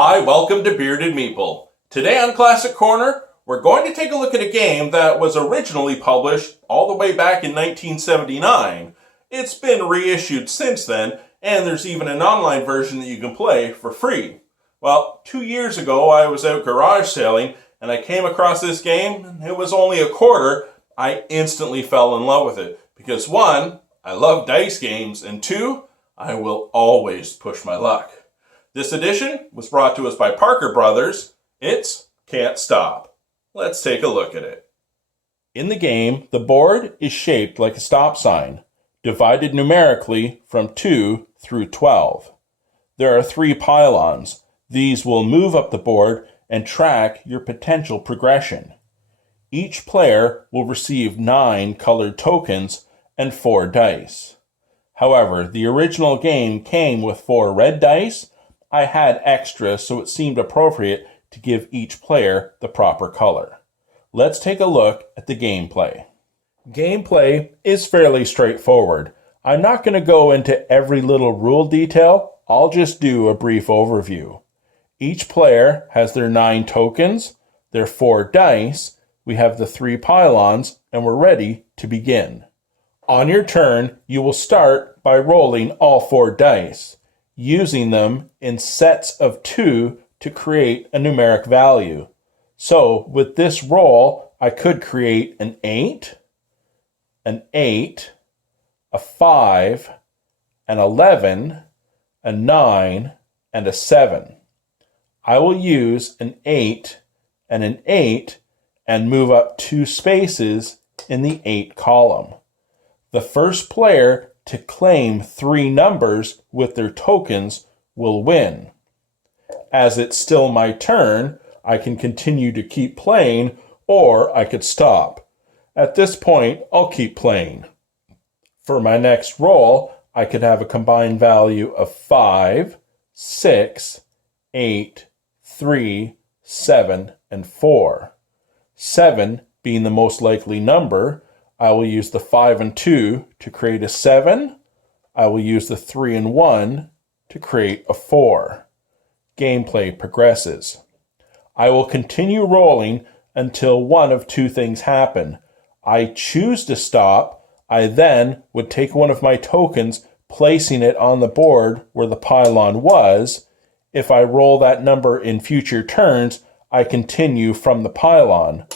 Hi, welcome to Bearded Meeple. Today on Classic Corner, we're going to take a look at a game that was originally published all the way back in 1979. It's been reissued since then, and there's even an online version that you can play for free. Well, 2 years ago, I was out garage sailing, and I came across this game, and it was only a quarter. I instantly fell in love with it, because 1, I love dice games, and 2, I will always push my luck. This edition was brought to us by Parker Brothers. It's Can't Stop. Let's take a look at it. In the game, the board is shaped like a stop sign, divided numerically from 2 through 12. There are 3 pylons. These will move up the board and track your potential progression. Each player will receive 9 colored tokens and 4 dice. However, the original game came with 4 red dice. I had extra, so it seemed appropriate to give each player the proper color. Let's take a look at the gameplay. Gameplay is fairly straightforward. I'm not going to go into every little rule detail. I'll just do a brief overview. Each player has their 9 tokens, their 4 dice, we have the 3 pylons, and we're ready to begin. On your turn, you will start by rolling all 4 dice, using them in sets of 2 to create a numeric value. So with this roll, I could create an 8, a 5, an 11, a 9, and a 7. I will use an 8 and an 8 and move up 2 spaces in the 8 column. The first player to claim 3 numbers with their tokens will win. As it's still my turn, I can continue to keep playing, or I could stop. At this point, I'll keep playing. For my next roll, I could have a combined value of 5, 6, 8, 3, 7, and 4. 7 being the most likely number, I will use the 5 and 2 to create a 7. I will use the 3 and 1 to create a 4. Gameplay progresses. I will continue rolling until one of 2 things happen. I choose to stop. I then would take one of my tokens, placing it on the board where the pylon was. If I roll that number in future turns, I continue from the pylon.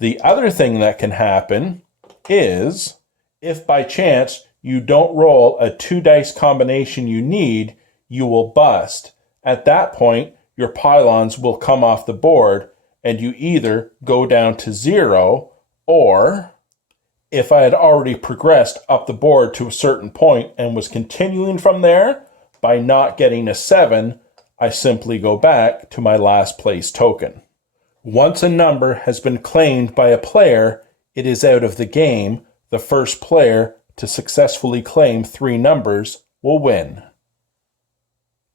The other thing that can happen is, if by chance you don't roll a 2 dice combination you need, you will bust. At that point, your pylons will come off the board and you either go down to 0, or if I had already progressed up the board to a certain point and was continuing from there, by not getting a 7, I simply go back to my last place token. Once a number has been claimed by a player, it is out of the game. The first player to successfully claim 3 numbers will win.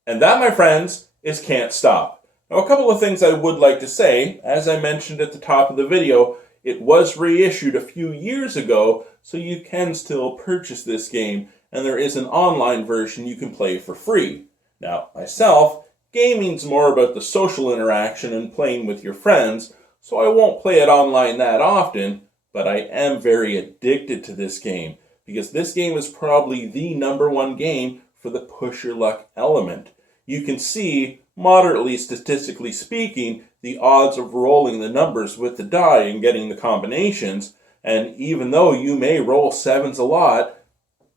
And that, my friends, is Can't Stop. Now, a couple of things I would like to say. As I mentioned at the top of the video, it was reissued a few years ago, so you can still purchase this game, and there is an online version you can play for free. Now, myself, gaming's more about the social interaction and playing with your friends, so I won't play it online that often, but I am very addicted to this game, because this game is probably the #1 game for the push your luck element. You can see, moderately statistically speaking, the odds of rolling the numbers with the die and getting the combinations, and even though you may roll 7s a lot,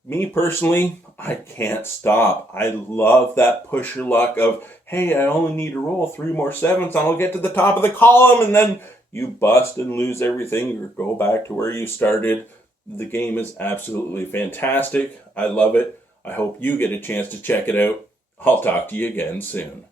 me personally, I can't stop. I love that push your luck of, hey, I only need to roll 3 more 7s and I'll get to the top of the column, and then you bust and lose everything or go back to where you started. The game is absolutely fantastic. I love it. I hope you get a chance to check it out. I'll talk to you again soon.